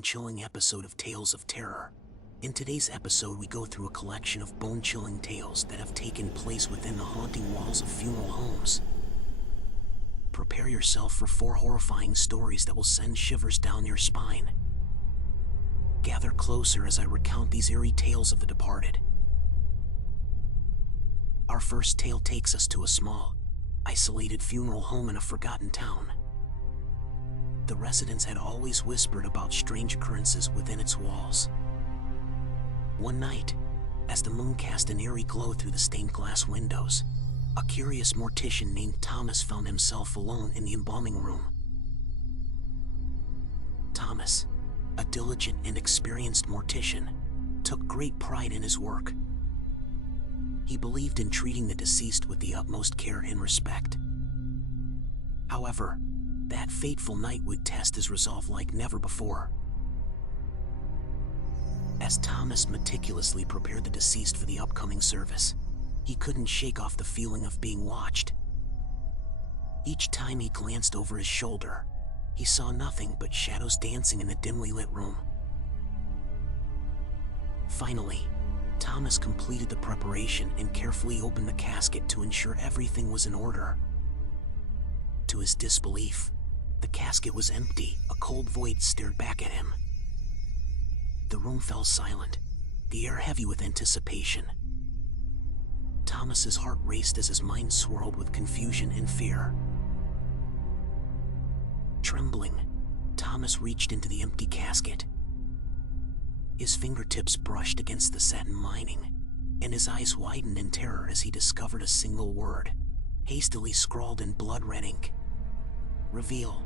bone-chilling episode of Tales of Terror. In today's episode, we go through a collection of bone-chilling tales that have taken place within the haunting walls of funeral homes. Prepare yourself for 4 horrifying stories that will send shivers down your spine. Gather closer as I recount these eerie tales of the departed. Our first tale takes us to a small, isolated funeral home in a forgotten town. The residents had always whispered about strange occurrences within its walls. One night, as the moon cast an eerie glow through the stained glass windows, a curious mortician named Thomas found himself alone in the embalming room. Thomas, a diligent and experienced mortician, took great pride in his work. He believed in treating the deceased with the utmost care and respect. However, that fateful night would test his resolve like never before. As Thomas meticulously prepared the deceased for the upcoming service, he couldn't shake off the feeling of being watched. Each time he glanced over his shoulder, he saw nothing but shadows dancing in the dimly lit room. Finally, Thomas completed the preparation and carefully opened the casket to ensure everything was in order. To his disbelief, the casket was empty. A cold void stared back at him. The room fell silent, the air heavy with anticipation. Thomas's heart raced as his mind swirled with confusion and fear. Trembling, Thomas reached into the empty casket. His fingertips brushed against the satin lining, and his eyes widened in terror as he discovered a single word, hastily scrawled in blood-red ink. Reveal.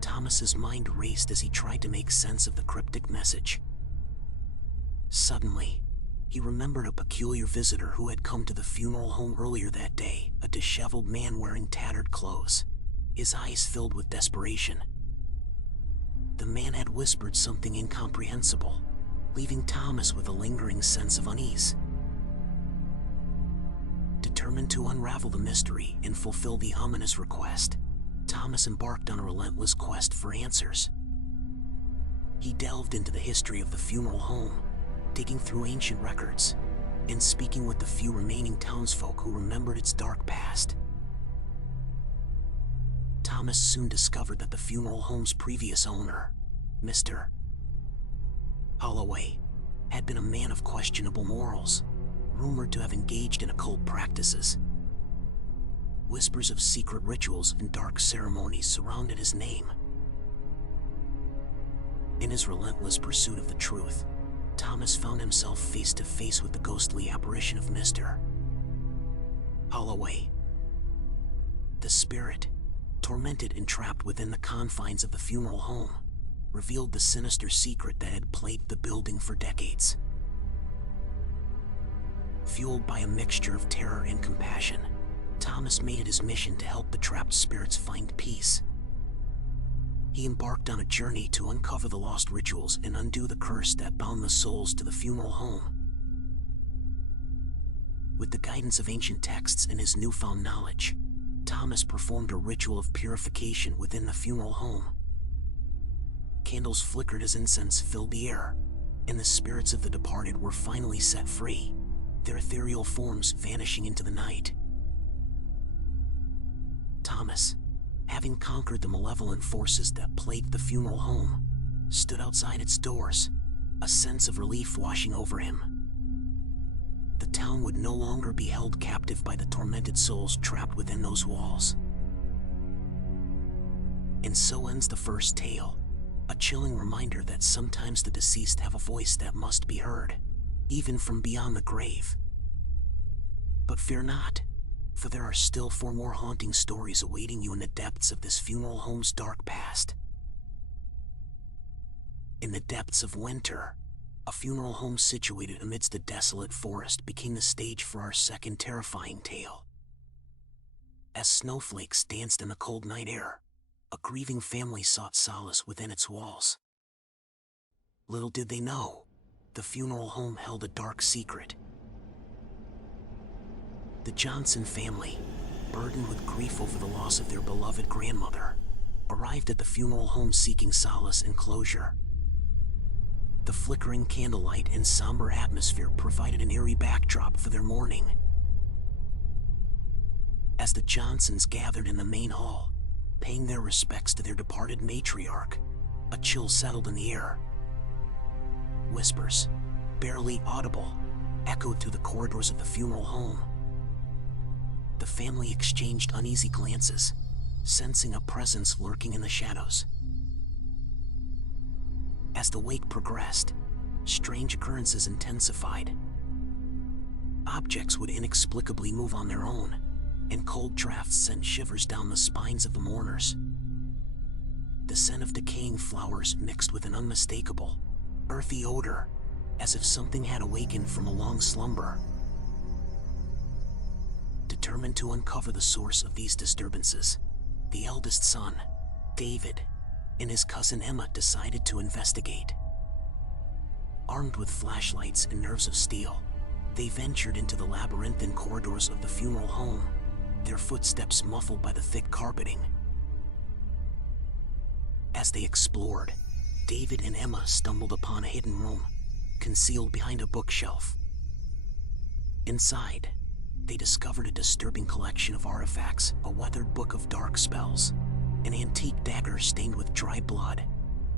Thomas's mind raced as he tried to make sense of the cryptic message. Suddenly, he remembered a peculiar visitor who had come to the funeral home earlier that day, a disheveled man wearing tattered clothes, his eyes filled with desperation. The man had whispered something incomprehensible, leaving Thomas with a lingering sense of unease. Determined to unravel the mystery and fulfill the ominous request, Thomas embarked on a relentless quest for answers. He delved into the history of the funeral home, digging through ancient records, and speaking with the few remaining townsfolk who remembered its dark past. Thomas soon discovered that the funeral home's previous owner, Mr. Holloway, had been a man of questionable morals, rumored to have engaged in occult practices. Whispers of secret rituals and dark ceremonies surrounded his name. In his relentless pursuit of the truth, Thomas found himself face to face with the ghostly apparition of Mr. Holloway. The spirit, tormented and trapped within the confines of the funeral home, revealed the sinister secret that had plagued the building for decades. Fueled by a mixture of terror and compassion, Thomas made it his mission to help the trapped spirits find peace. He embarked on a journey to uncover the lost rituals and undo the curse that bound the souls to the funeral home. With the guidance of ancient texts and his newfound knowledge, Thomas performed a ritual of purification within the funeral home. Candles flickered as incense filled the air, and the spirits of the departed were finally set free, their ethereal forms vanishing into the night. Thomas, having conquered the malevolent forces that plagued the funeral home, stood outside its doors, a sense of relief washing over him. The town would no longer be held captive by the tormented souls trapped within those walls. And so ends the first tale, a chilling reminder that sometimes the deceased have a voice that must be heard, even from beyond the grave. But fear not, for there are still 4 more haunting stories awaiting you in the depths of this funeral home's dark past. In the depths of winter, a funeral home situated amidst a desolate forest became the stage for our second terrifying tale. As snowflakes danced in the cold night air, a grieving family sought solace within its walls. Little did they know, the funeral home held a dark secret. The Johnson family, burdened with grief over the loss of their beloved grandmother, arrived at the funeral home seeking solace and closure. The flickering candlelight and somber atmosphere provided an eerie backdrop for their mourning. As the Johnsons gathered in the main hall, paying their respects to their departed matriarch, a chill settled in the air. Whispers, barely audible, echoed through the corridors of the funeral home. The family exchanged uneasy glances, sensing a presence lurking in the shadows. As the wake progressed, strange occurrences intensified. Objects would inexplicably move on their own, and cold drafts sent shivers down the spines of the mourners. The scent of decaying flowers mixed with an unmistakable, earthy odor, as if something had awakened from a long slumber. Determined to uncover the source of these disturbances, the eldest son, David, and his cousin Emma decided to investigate. Armed with flashlights and nerves of steel, they ventured into the labyrinthine corridors of the funeral home, their footsteps muffled by the thick carpeting. As they explored, David and Emma stumbled upon a hidden room, concealed behind a bookshelf. Inside, they discovered a disturbing collection of artifacts, a weathered book of dark spells, an antique dagger stained with dry blood,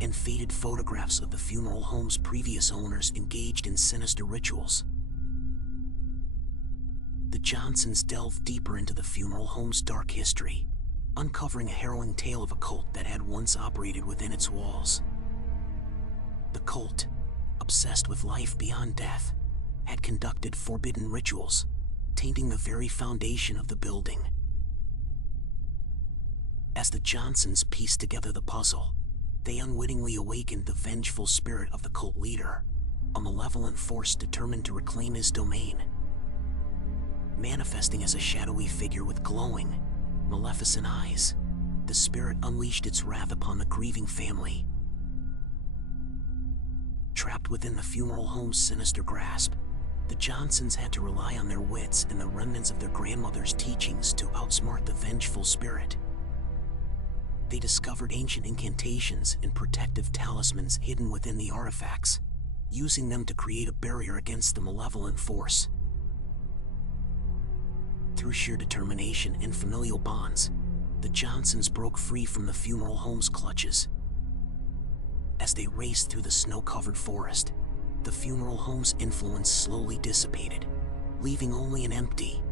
and faded photographs of the funeral home's previous owners engaged in sinister rituals. The Johnsons delved deeper into the funeral home's dark history, uncovering a harrowing tale of a cult that had once operated within its walls. The cult, obsessed with life beyond death, had conducted forbidden rituals, tainting the very foundation of the building. As the Johnsons pieced together the puzzle, they unwittingly awakened the vengeful spirit of the cult leader, a malevolent force determined to reclaim his domain. Manifesting as a shadowy figure with glowing, maleficent eyes, the spirit unleashed its wrath upon the grieving family. Trapped within the funeral home's sinister grasp, the Johnsons had to rely on their wits and the remnants of their grandmother's teachings to outsmart the vengeful spirit. They discovered ancient incantations and protective talismans hidden within the artifacts, using them to create a barrier against the malevolent force. Through sheer determination and familial bonds, the Johnsons broke free from the funeral home's clutches. As they raced through the snow-covered forest, the funeral home's influence slowly dissipated, leaving only an empty,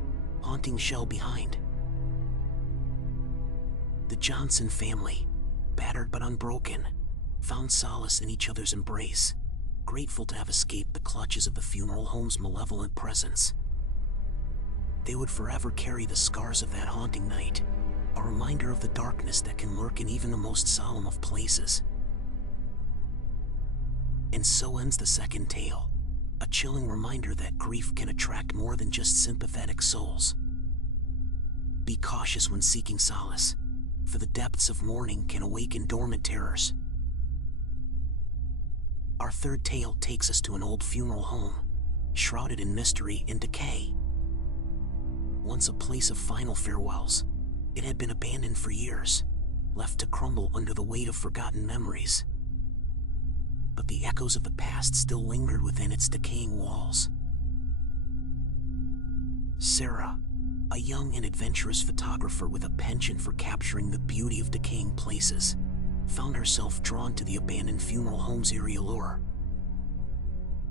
haunting shell behind. The Johnson family, battered but unbroken, found solace in each other's embrace, grateful to have escaped the clutches of the funeral home's malevolent presence. They would forever carry the scars of that haunting night, a reminder of the darkness that can lurk in even the most solemn of places. And so ends the second tale, a chilling reminder that grief can attract more than just sympathetic souls. Be cautious when seeking solace, for the depths of mourning can awaken dormant terrors. Our third tale takes us to an old funeral home, shrouded in mystery and decay. Once a place of final farewells, it had been abandoned for years, left to crumble under the weight of forgotten memories. But the echoes of the past still lingered within its decaying walls. Sarah, a young and adventurous photographer with a penchant for capturing the beauty of decaying places, found herself drawn to the abandoned funeral home's eerie allure.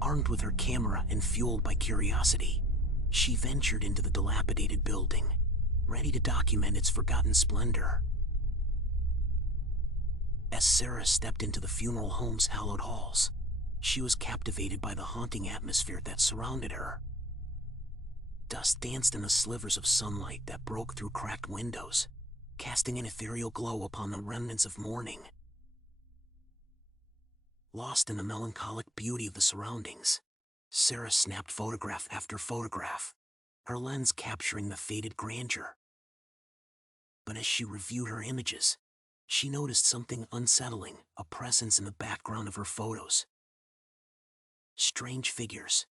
Armed with her camera and fueled by curiosity, she ventured into the dilapidated building, ready to document its forgotten splendor. As Sarah stepped into the funeral home's hallowed halls, she was captivated by the haunting atmosphere that surrounded her. Dust danced in the slivers of sunlight that broke through cracked windows, casting an ethereal glow upon the remnants of mourning. Lost in the melancholic beauty of the surroundings, Sarah snapped photograph after photograph, her lens capturing the faded grandeur. But as she reviewed her images, she noticed something unsettling, a presence in the background of her photos. Strange figures,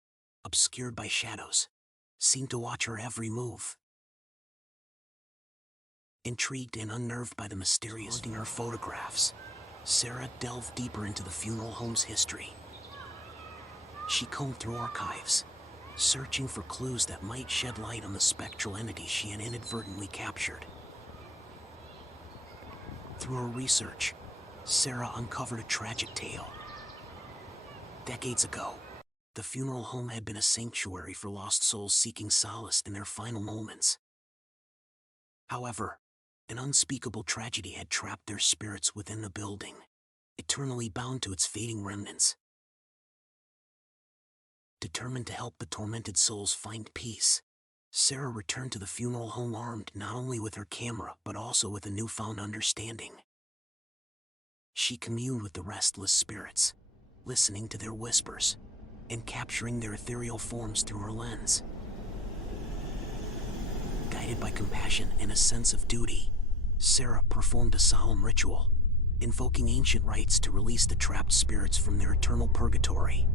obscured by shadows, seemed to watch her every move. Intrigued and unnerved by the mysterious haunting her photographs, Sarah delved deeper into the funeral home's history. She combed through archives, searching for clues that might shed light on the spectral entity she had inadvertently captured. Through her research, Sarah uncovered a tragic tale. Decades ago, the funeral home had been a sanctuary for lost souls seeking solace in their final moments. However, an unspeakable tragedy had trapped their spirits within the building, eternally bound to its fading remnants. Determined to help the tormented souls find peace, Sarah returned to the funeral home armed not only with her camera but also with a newfound understanding. She communed with the restless spirits, listening to their whispers and capturing their ethereal forms through her lens. Guided by compassion and a sense of duty, Sarah performed a solemn ritual, invoking ancient rites to release the trapped spirits from their eternal purgatory.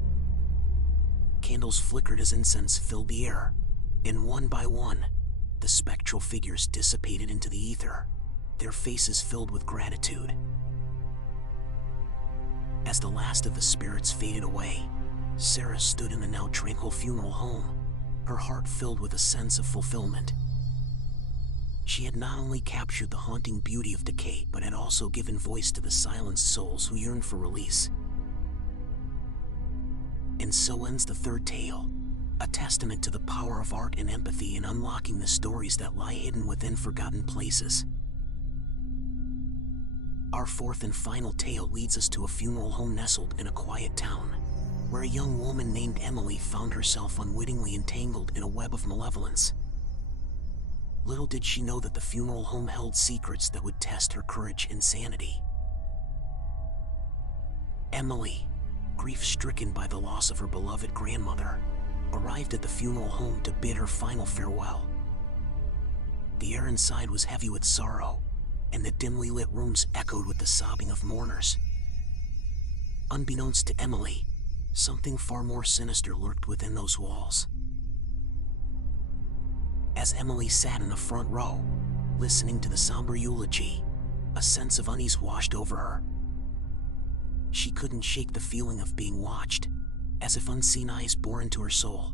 Candles flickered as incense filled the air, and one by one, the spectral figures dissipated into the ether, their faces filled with gratitude. As the last of the spirits faded away, Sarah stood in the now tranquil funeral home, her heart filled with a sense of fulfillment. She had not only captured the haunting beauty of decay, but had also given voice to the silenced souls who yearned for release. And so ends the third tale, a testament to the power of art and empathy in unlocking the stories that lie hidden within forgotten places. Our fourth and final tale leads us to a funeral home nestled in a quiet town, where a young woman named Emily found herself unwittingly entangled in a web of malevolence. Little did she know that the funeral home held secrets that would test her courage and sanity. Emily, grief-stricken by the loss of her beloved grandmother, arrived at the funeral home to bid her final farewell. The air inside was heavy with sorrow, and the dimly lit rooms echoed with the sobbing of mourners. Unbeknownst to Emily, something far more sinister lurked within those walls. As Emily sat in the front row, listening to the somber eulogy, a sense of unease washed over her. She couldn't shake the feeling of being watched, as if unseen eyes bore into her soul.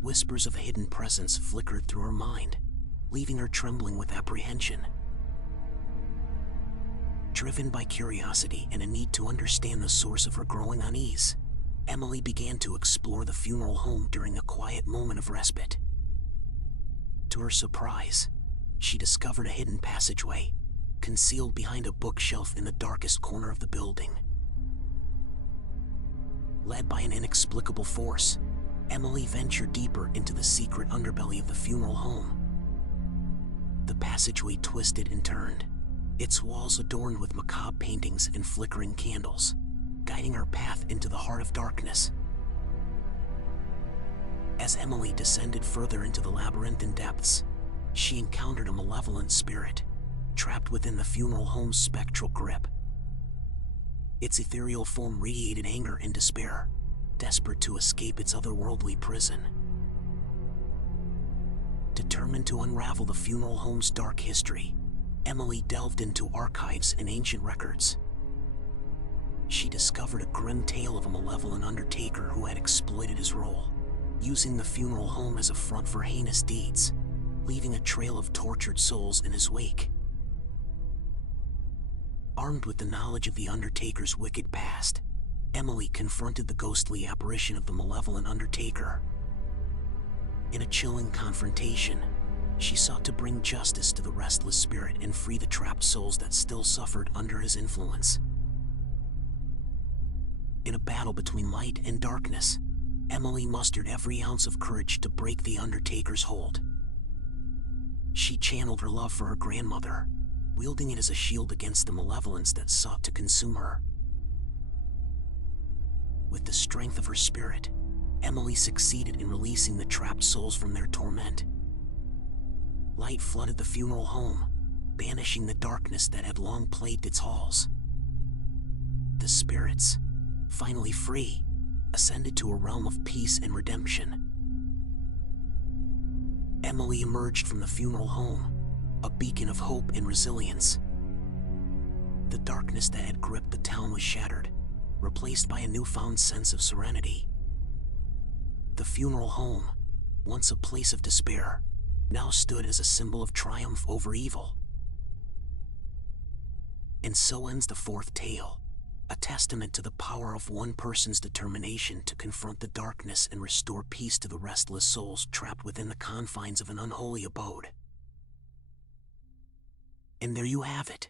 Whispers of a hidden presence flickered through her mind, leaving her trembling with apprehension. Driven by curiosity and a need to understand the source of her growing unease, Emily began to explore the funeral home during a quiet moment of respite. To her surprise, she discovered a hidden passageway, concealed behind a bookshelf in the darkest corner of the building. Led by an inexplicable force, Emily ventured deeper into the secret underbelly of the funeral home. The passageway twisted and turned, its walls adorned with macabre paintings and flickering candles, guiding her path into the heart of darkness. As Emily descended further into the labyrinthine depths, she encountered a malevolent spirit, trapped within the funeral home's spectral grip. Its ethereal form radiated anger and despair, desperate to escape its otherworldly prison. Determined to unravel the funeral home's dark history, Emily delved into archives and ancient records. She discovered a grim tale of a malevolent undertaker who had exploited his role, using the funeral home as a front for heinous deeds, leaving a trail of tortured souls in his wake. Armed with the knowledge of the undertaker's wicked past, Emily confronted the ghostly apparition of the malevolent undertaker. In a chilling confrontation, she sought to bring justice to the restless spirit and free the trapped souls that still suffered under his influence. In a battle between light and darkness, Emily mustered every ounce of courage to break the undertaker's hold. She channeled her love for her grandmother, wielding it as a shield against the malevolence that sought to consume her. With the strength of her spirit, Emily succeeded in releasing the trapped souls from their torment. Light flooded the funeral home, banishing the darkness that had long plagued its halls. The spirits, finally free, ascended to a realm of peace and redemption. Emily emerged from the funeral home, a beacon of hope and resilience. The darkness that had gripped the town was shattered, replaced by a newfound sense of serenity. The funeral home, once a place of despair, now stood as a symbol of triumph over evil. And so ends the fourth tale, a testament to the power of one person's determination to confront the darkness and restore peace to the restless souls trapped within the confines of an unholy abode. And there you have it,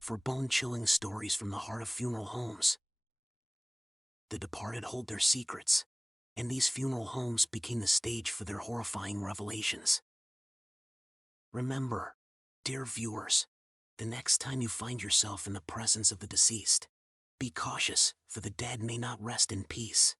for bone-chilling stories from the heart of funeral homes. The departed hold their secrets, and these funeral homes became the stage for their horrifying revelations. Remember, dear viewers, the next time you find yourself in the presence of the deceased, be cautious, for the dead may not rest in peace.